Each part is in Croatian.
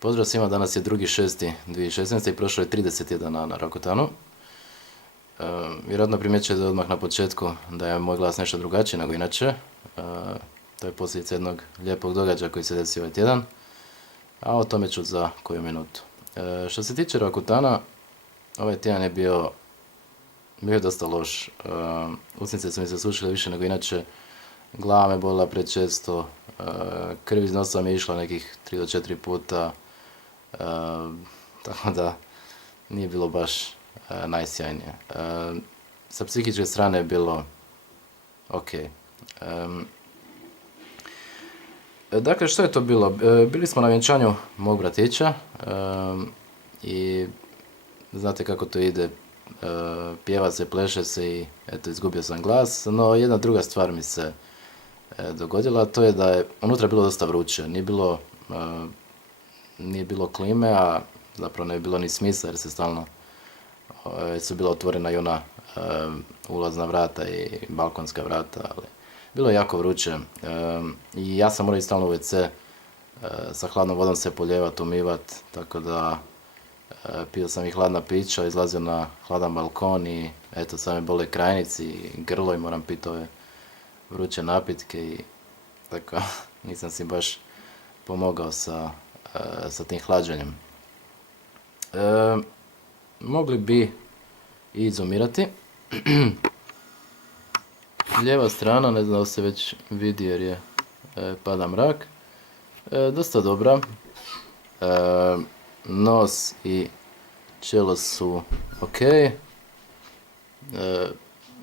Pozdrav svima, danas je 2.6.2016. i prošlo je 30 dana na Rakutanu. Vjerojatno primjećujete odmah na početku da je moj glas nešto drugačiji nego inače. To je posljedica jednog lijepog događaja koji se desio ovaj tjedan, a o tome ću za koju minutu. Što se tiče Rakutana, ovaj tjedan je bio dosta loš. Usnice su mi se sušile više nego inače, glava me bolila prečesto, krv iz nosa mi je išla nekih 3 do 4 puta, tako da nije bilo baš najsjajnije. Sa psihičke strane je bilo ok. Dakle, što je to bilo? Bili smo na vjenčanju mog bratića i znate kako to ide, pjeva se, pleše se i eto, izgubio sam glas, no jedna druga stvar mi se dogodila, a to je da je unutra bilo dosta vruće, nije bilo klime, a zapravo ne je bilo ni smisla jer se stalno su bila otvorena i ona ulazna vrata i balkonska vrata, ali bilo je jako vruće i ja sam morao stalno u WC sa hladnom vodom se poljevat, umivat, tako da pio sam i hladna pića, izlazio na hladan balkon i eto, sad me bole krajnici i grlo i moram piti ove vruće napitke i tako nisam si baš pomogao sa tim hlađenjem. Mogli bi i izumirati. Lijeva strana, ne znam da se već vidi jer je pada mrak, dosta dobra. Nos i čelo su ok,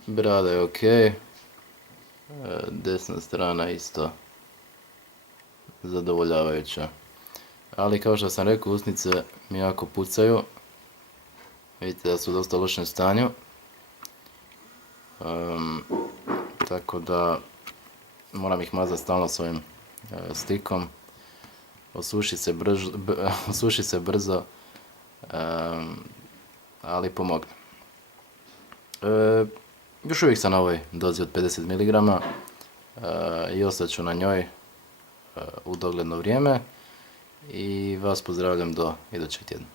brada je ok, desna strana isto zadovoljavajuća. Ali kao što sam rekao, usnice mi jako pucaju, vidite da su u dosta lošem stanju, tako da moram ih mazati stalno s ovim stikom. Osuši se brzo, ali pomogne. Još uvijek sam na ovoj dozi od 50 mg i ostat ću na njoj u dogledno vrijeme i vas pozdravljam do idućeg tjedna.